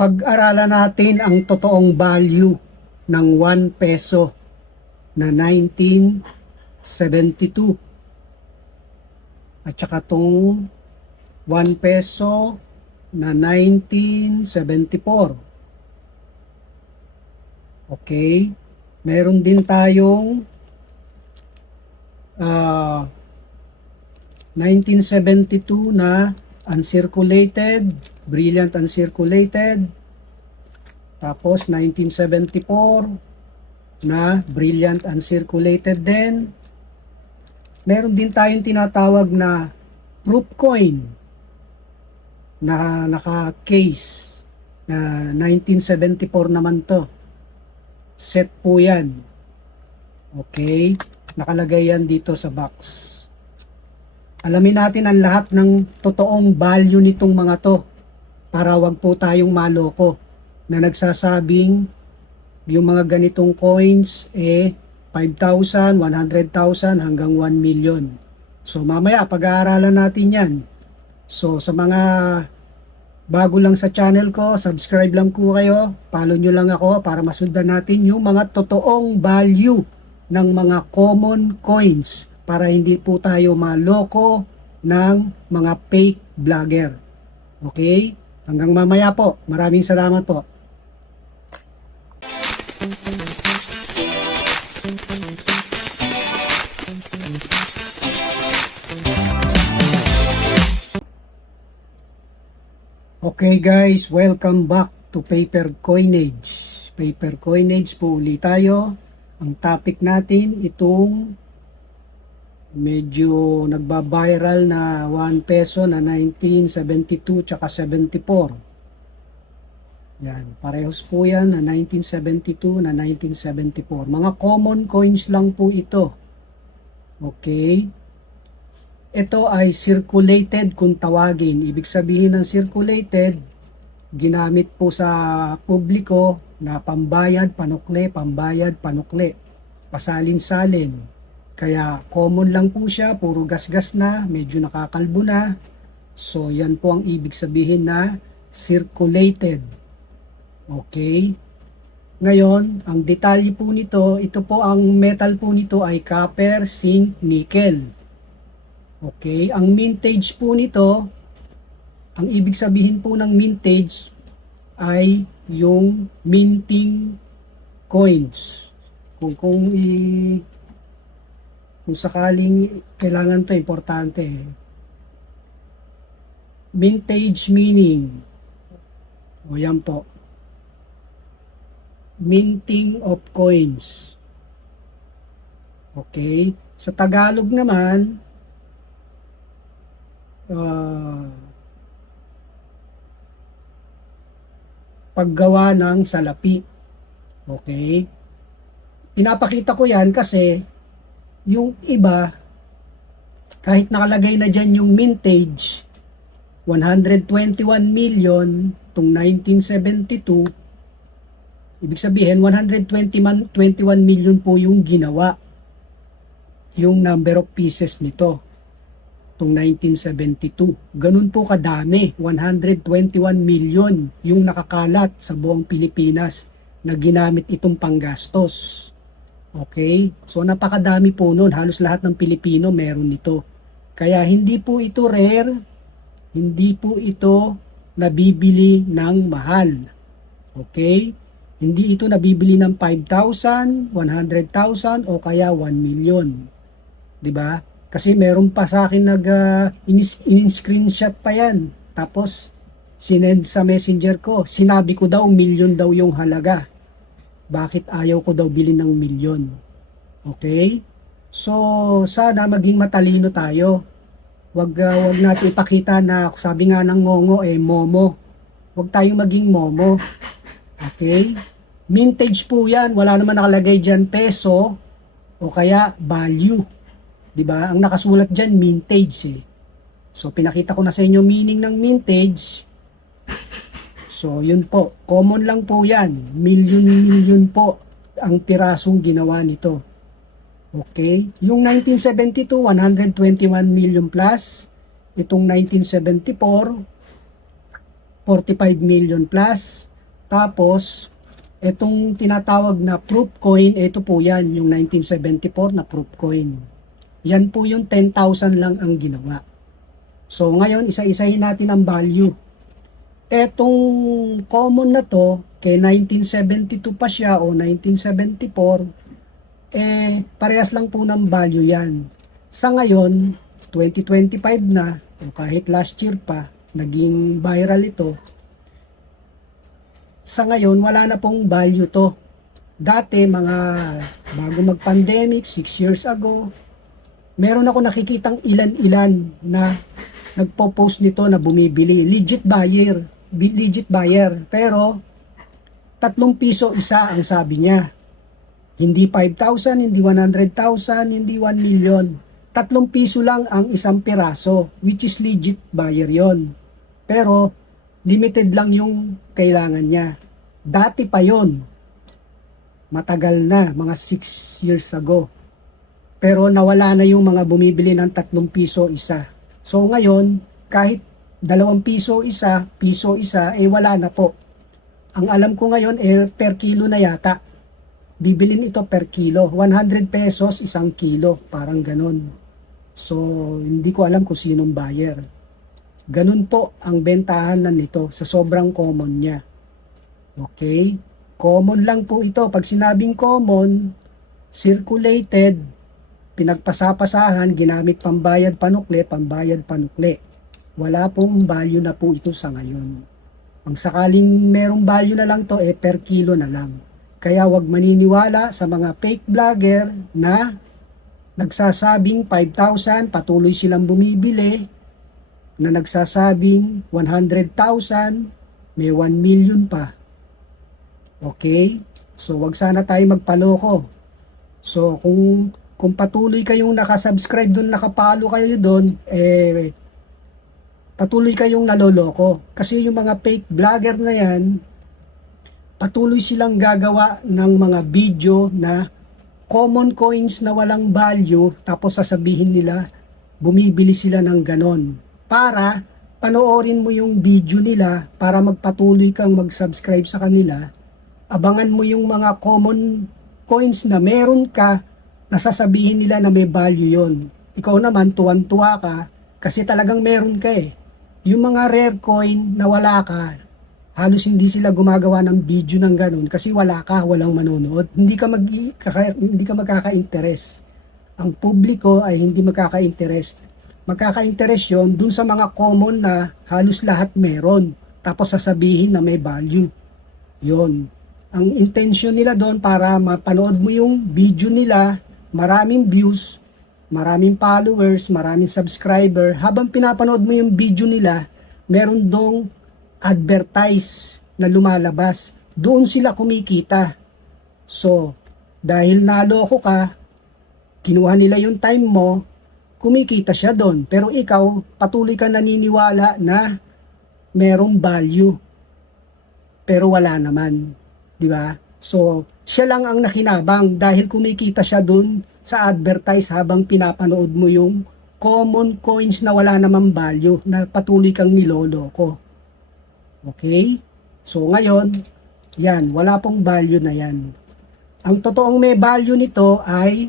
Pag-aralan natin ang totoong value ng 1 peso na 1972 at saka tong 1 peso na 1974. Okay? Meron din tayong 1972 na uncirculated, brilliant uncirculated. Tapos 1974 na brilliant uncirculated din. Meron din tayong tinatawag na proof coin na naka-case na 1974 naman to. Set po yan. Okay? Nakalagay yan dito sa box. Alamin natin ang lahat ng totoong value nitong mga to para wag po tayong maloko na nagsasabing yung mga ganitong coins 5,000, 100,000 hanggang 1 million. So mamaya pag-aaralan natin yan. So sa mga bago lang sa channel ko, subscribe lang po kayo, follow nyo lang ako para masundan natin yung mga totoong value ng mga common coins para hindi po tayo maloko ng mga fake vlogger. Okay? Hanggang mamaya po. Maraming salamat po. Okay guys, welcome back to paper coinage. Paper coinage po ulit tayo. Ang topic natin itong medyo nagba-viral na 1 peso na 1972 tsaka 74. Yan, parehos po yan na 1972 na 1974. Mga common coins lang po ito. Okay? Ito ay circulated kung tawagin. Ibig sabihin ng circulated, ginamit po sa publiko na pambayad, panukle, pambayad, panukle, pasalin-salin. Kaya common lang po siya, puro gasgas na, medyo nakakalbo na. So yan po ang ibig sabihin na circulated. Okay? Ngayon, ang detalye po nito, ito po ang metal po nito ay copper, zinc, nickel. Okay? Ang mintage po nito, ang ibig sabihin po ng mintage ay yung minting coins. Kung sakaling kailangan to, importante. Mintage meaning, o yan po, minting of coins. Okay? Sa Tagalog naman, paggawa ng salapi. Okay? Pinapakita ko yan kasi yung iba, kahit nakalagay na dyan yung mintage, 121 million tung 1972, ibig sabihin 121 million po yung ginawa, yung number of pieces nito tung 1972. Ganun po kadami, 121 million yung nakakalat sa buong Pilipinas na ginamit itong panggastos. Okay? So napakadami po nun, halos lahat ng Pilipino meron nito. Kaya hindi po ito rare, hindi po ito nabibili ng mahal. Okay? Hindi ito nabibili ng 5,000, 100,000 o kaya 1 million. 'Di ba? Kasi meron pa sa akin in-screenshot pa yan. Tapos sinend sa messenger ko. Sinabi ko daw million daw yung halaga. Bakit ayaw ko daw bilhin ng milyon? Okay? So sana maging matalino tayo. Wag natin ipakita na sabi nga ng ngongo momo. Wag tayong maging momo. Okay? Mintage po yan. Wala naman nakalagay dyan peso o kaya value. Diba? Ang nakasulat dyan, mintage So, pinakita ko na sa inyo meaning ng mintage. So, yun po. Common lang po yan. Million po ang pirasong ginawa nito. Okay? Yung 1972, 121 million plus. Itong 1974, 45 million plus. Tapos, itong tinatawag na proof coin, ito po yan, yung 1974 na proof coin. Yan po yung 10,000 lang ang ginawa. So, ngayon, isa-isahin natin ang value. Etong common na to, kay 1972 pa siya o 1974, parehas lang po ng value yan. Sa ngayon, 2025 na, o kahit last year pa, naging viral ito, sa ngayon, wala na pong value to. Dati, mga bago mag-pandemic, 6 years ago, meron ako nakikitang ilan-ilan na nagpo-post nito na bumibili. Legit buyer. Pero, 3 piso isa ang sabi niya. Hindi 5,000, hindi 100,000, hindi 1 million. 3 piso lang ang isang piraso, which is legit buyer yon. Pero, limited lang yung kailangan niya. Dati pa yon. Matagal na, mga 6 years ago. Pero nawala na yung mga bumibili ng 3 piso isa. So ngayon, kahit 2 piso isa, wala na po. Ang alam ko ngayon, per kilo na yata. Bibilin ito per kilo. 100 pesos, 1 kilo. Parang ganun. So, hindi ko alam kung sinong buyer. Ganun po ang bentahan na nito sa sobrang common niya. Okay? Common lang po ito. Pag sinabing common, circulated, pinagpasapasahan, ginamit pambayad panukli. Wala pong value na po ito sa ngayon. Ang sakaling merong value na lang to, per kilo na lang. Kaya wag maniniwala sa mga fake vlogger na nagsasabing 5,000, patuloy silang bumibili, na nagsasabing 100,000, may 1 million pa. Okay? So, wag sana tayo magpaloko. So, kung patuloy kayong nakasubscribe doon, nakapalo kayo doon, patuloy kayong naloloko. Kasi yung mga fake vlogger na yan, patuloy silang gagawa ng mga video na common coins na walang value, tapos sasabihin nila, bumibili sila ng ganon. Para panoorin mo yung video nila, para magpatuloy kang mag-subscribe sa kanila, abangan mo yung mga common coins na meron ka, nasasabihin nila na may value yon. Ikaw naman, tuwan-tuwa ka, kasi talagang meron ka eh. Yung mga rare coin na wala ka, halos hindi sila gumagawa ng video ng ganun, kasi wala ka, walang manonood. Hindi ka magkaka-interest. Ang publiko ay hindi magkaka-interest. Magkaka-interest yun dun sa mga common na halos lahat meron. Tapos sasabihin na may value. Yon. Ang intention nila doon para mapanood mo yung video nila, maraming views, maraming followers, maraming subscriber. Habang pinapanood mo yung video nila, meron dong advertise na lumalabas. Doon sila kumikita. So, dahil naloko ka, kinuha nila yung time mo, kumikita siya doon. Pero ikaw, patuloy ka naniniwala na merong value. Pero wala naman. Di ba? So, siya lang ang nakinabang dahil kumikita siya doon sa advertise habang pinapanood mo yung common coins na wala namang value, na patuloy kang niloloko. Okay? So, ngayon, yan, wala pong value na yan. Ang totoong may value nito ay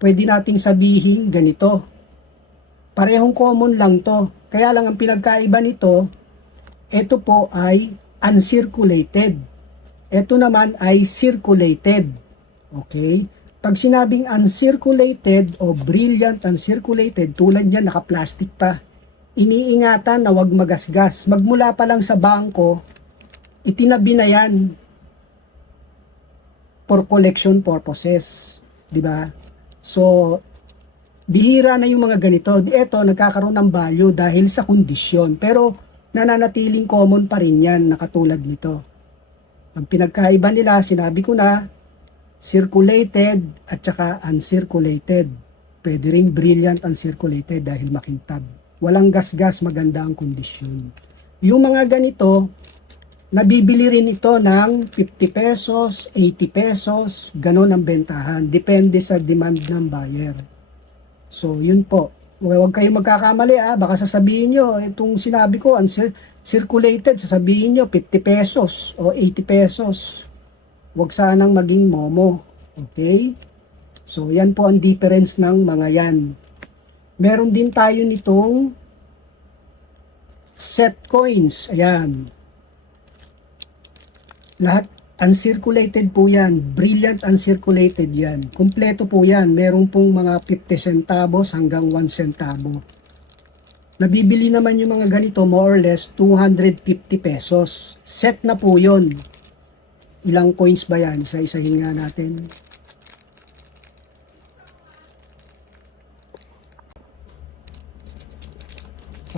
pwede nating sabihin ganito. Parehong common lang to. Kaya lang ang pinagkaiba nito, ito po ay uncirculated. Ito naman ay circulated. Okay? Pag sinabing uncirculated o brilliant uncirculated, tulad yan, naka-plastic pa, iniingatan na wag magasgas. Magmula pa lang sa bangko, itinabi na yan for collection purposes. Diba? So, bihira na yung mga ganito. Ito, nagkakaroon ng value dahil sa kondisyon. Pero, nananatiling common pa rin yan, nakatulad nito. Ang pinagkaiba nila, sinabi ko na, circulated at saka uncirculated. Pwede rin brilliant uncirculated dahil makintab. Walang gas-gas, maganda ang kondisyon. Yung mga ganito, nabibili rin ito ng 50 pesos, 80 pesos, ganon ang bentahan. Depende sa demand ng buyer. So, yun po. Huwag kayong magkakamali baka sasabihin nyo, itong sinabi ko, uncirculated, sasabihin nyo 50 pesos o 80 pesos. Huwag sanang maging momo. Okay? So, yan po ang difference ng mga yan. Meron din tayo nitong set coins. Ayan. Lahat uncirculated po yan. Brilliant uncirculated yan. Kumpleto po yan. Meron pong mga 50 centavos hanggang 1 centavo. Nabibili naman yung mga ganito more or less 250 pesos. Set na po yun. Ilang coins ba yan? Isa-isahin nga natin.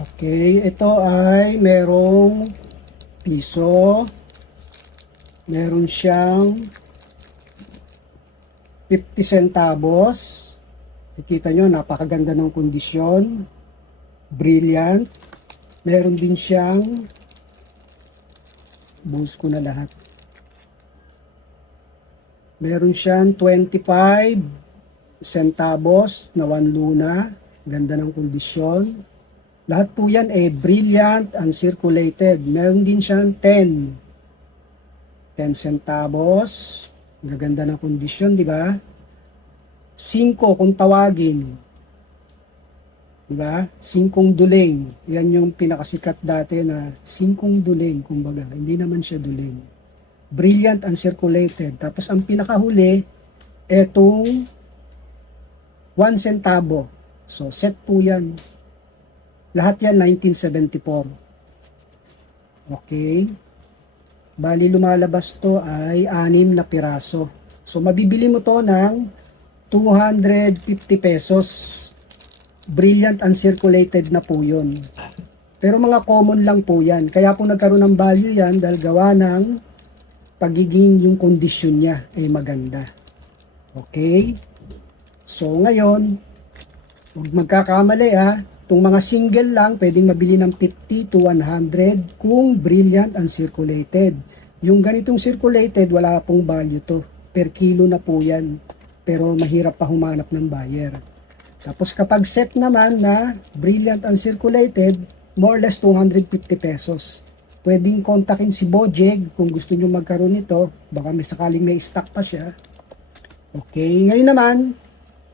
Okay, ito ay merong piso. Meron siyang 50 centavos. Kikita nyo, napakaganda ng kondisyon. Brilliant. Meron din siyang, buhos ko na lahat. Meron siyang 25 centavos na 1 luna. Ganda ng kondisyon. Lahat po yan brilliant, uncirculated. Meron din siyang 10 centavos. Gaganda ng kondisyon, di ba? 5 kung tawagin. Di ba? 5 duling. Yan yung pinakasikat dati na 5 duling, kumbaga. Hindi naman siya duling. Brilliant, uncirculated. Tapos ang pinakahuli, etong 1 centavo. So, set po yan. Lahat yan 1974. Okay. Bali lumalabas to ay 6 na piraso. So mabibili mo to ng 250 pesos. Brilliant uncirculated na po yun. Pero mga common lang po yan. Kaya po nagkaroon ng value yan dahil gawa ng pagiging yung kondisyon niya ay maganda. Okay. So ngayon, huwag magkakamali Itong mga single lang, pwedeng mabili ng 50 to 100 kung brilliant uncirculated. Yung ganitong circulated, wala pong value to. Per kilo na po yan. Pero mahirap pa humanap ng buyer. Tapos kapag set naman na brilliant uncirculated, more or less 250 pesos. Pwedeng kontakin si Bojeg kung gusto nyo magkaroon nito. Baka may sakaling may stock pa siya. Okay, ngayon naman,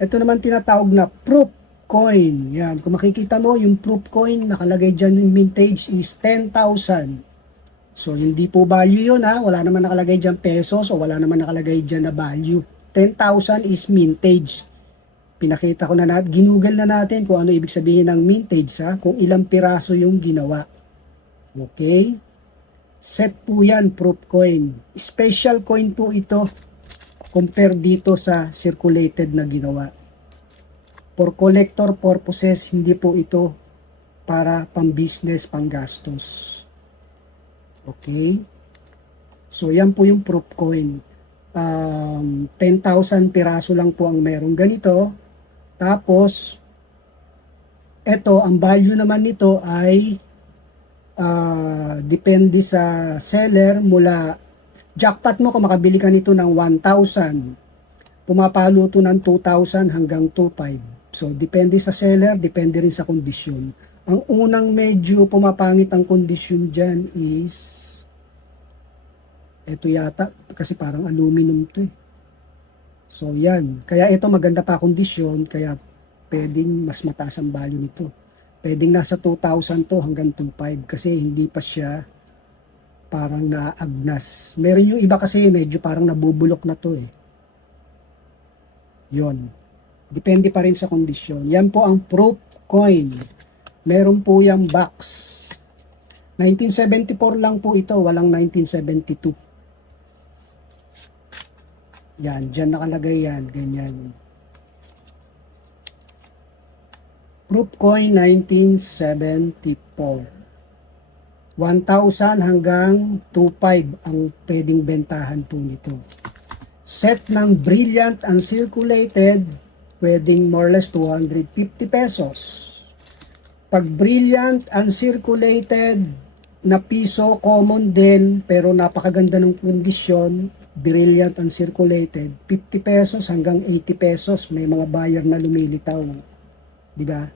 ito naman tinatawag na proof coin. Yan. Kung makikita mo, yung proof coin, nakalagay dyan yung mintage is 10,000. So, hindi po value yun Wala naman nakalagay dyan pesos o wala naman nakalagay dyan na value. 10,000 is mintage. Pinakita ko na natin, ginugol na natin kung ano ibig sabihin ng mintage kung ilang piraso yung ginawa. Okay? Set po yan, proof coin. Special coin po ito compare dito sa circulated na ginawa. For collector purposes, hindi po ito para pang-business, pang-gastos. Okay? So, yan po yung proof coin. 10,000 piraso lang po ang merong ganito. Tapos, ito, ang value naman nito ay depende sa seller mula jackpot mo kung makabili ka nito ng 1,000. Pumapalo to ng 2,000 hanggang 2,500. So, depende sa seller, depende rin sa kondisyon. Ang unang medyo pumapangit ang kondisyon dyan is, ito yata, kasi parang aluminum to So, yan. Kaya ito maganda pa kondisyon, kaya pwedeng mas mataas ang value nito. Pwedeng nasa 2,000 to hanggang 2,500 kasi hindi pa siya parang naagnas. Meron yung iba kasi medyo parang nabubulok na to Yon. Depende pa rin sa kondisyon. Yan po ang proof coin. Meron po yung box. 1974 lang po ito. Walang 1972. Yan. Diyan nakalagay yan. Ganyan. Proof coin 1974. 1,000 hanggang 2,500 ang pwedeng bentahan po nito. Set ng brilliant uncirculated, pwedeng more or less 250 pesos. Pag brilliant uncirculated na piso, common din, pero napakaganda ng kondisyon, brilliant uncirculated, 50 pesos hanggang 80 pesos, may mga buyer na lumilitaw. Diba?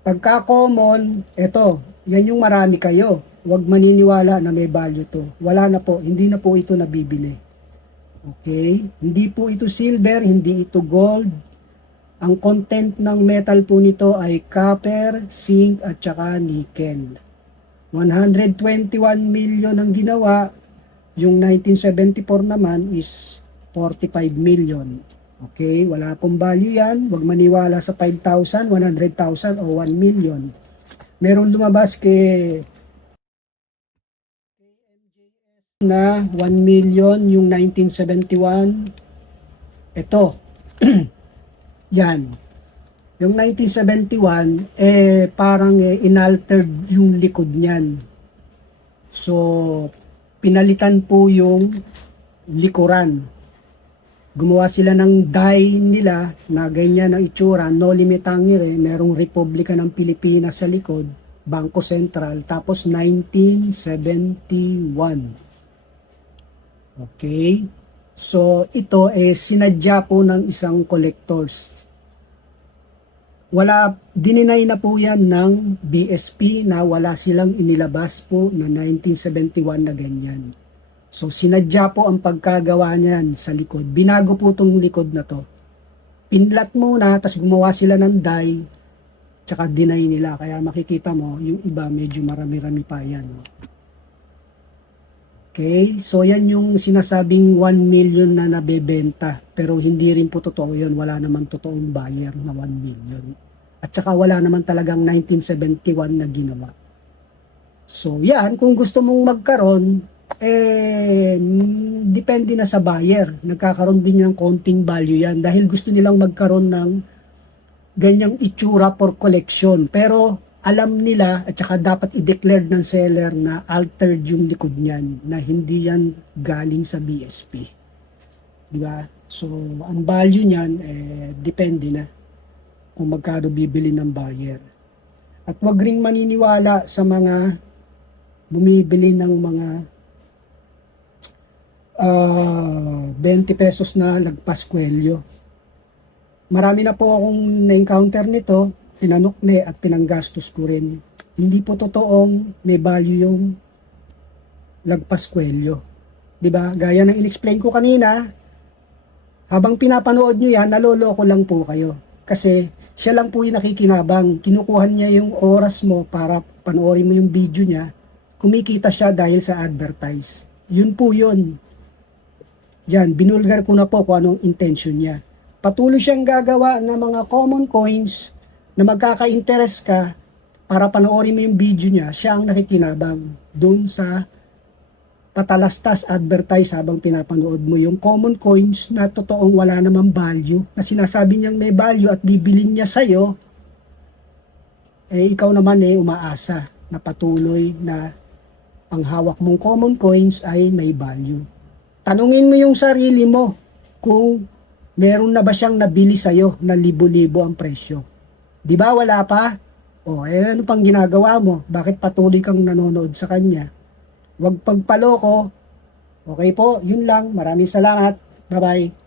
Pagka common, eto, yan yung marami kayo. Huwag maniniwala na may value to. Wala na po, hindi na po ito nabibili. Okay? Hindi po ito silver, hindi ito gold. Ang content ng metal po nito ay copper, zinc at saka nickel. 121 million ang ginawa. Yung 1974 naman is 45 million. Okay, wala pong value yan. Huwag maniwala sa 5,000, 100,000 o 1 million. Meron lumabas kay na 1 million yung 1971. Ito. Yan. Yung 1971, parang inaltered yung likod niyan. So, pinalitan po yung likuran. Gumawa sila ng die nila na ganyan ang itsura, no limit tangere, merong Republika ng Pilipinas sa likod, Bangko Sentral, tapos 1971. Okay? So, ito sinadya po ng isang collectors. Dininay na po yan ng BSP na wala silang inilabas po na 1971 na ganyan. So, sinadya po ang pagkagawa niyan sa likod. Binago po itong likod na to. Pinlat muna, tapos gumawa sila ng die, tsaka deny nila. Kaya makikita mo, yung iba medyo marami-rami pa yan. No? Okay, so yan yung sinasabing 1 million na nabebenta. Pero hindi rin po totoo yun. Wala namang totoong buyer na 1 million. At saka wala naman talagang 1971 na ginawa. So yan, kung gusto mong magkaroon, depende na sa buyer. Nagkakaroon din ng konting value yan dahil gusto nilang magkaroon ng ganyang itsura for collection. Pero alam nila at saka dapat i-declare ng seller na altered yung likod niyan, na hindi yan galing sa BSP. Diba? So, ang value niyan, depende na kung magkano bibili ng buyer. At wag ring maniniwala sa mga bumibili ng mga 20 pesos na lagpas kwelyo. Marami na po akong na-encounter nito, pinanukli at pinanggastos ko rin. Hindi po totoong may value yung lagpas kwelyo. Diba? Gaya ng in-explain ko kanina, habang pinapanood nyo yan, naloloko lang po kayo. Kasi siya lang po yung nakikinabang. Kinukuha niya yung oras mo para panoorin mo yung video niya. Kumikita siya dahil sa advertise. Yun po yun. Yan, binulgar ko na po kung anong intention niya. Patuloy siyang gagawa ng mga common coins na magkaka-interest ka para panoorin mo yung video niya. Siya ang nakikinabang doon sa patalastas advertise habang pinapanood mo yung common coins na totoong wala namang value, na sinasabi niyang may value at bibilin niya sa'yo, ikaw naman umaasa na patuloy na ang hawak mong common coins ay may value. Tanungin mo yung sarili mo kung meron na ba siyang nabili sa'yo na libo-libo ang presyo. Di ba wala pa? Ano pang ginagawa mo? Bakit patuloy kang nanonood sa kanya? Huwag pagpaloko. Okay po, yun lang. Maraming salamat. Bye-bye.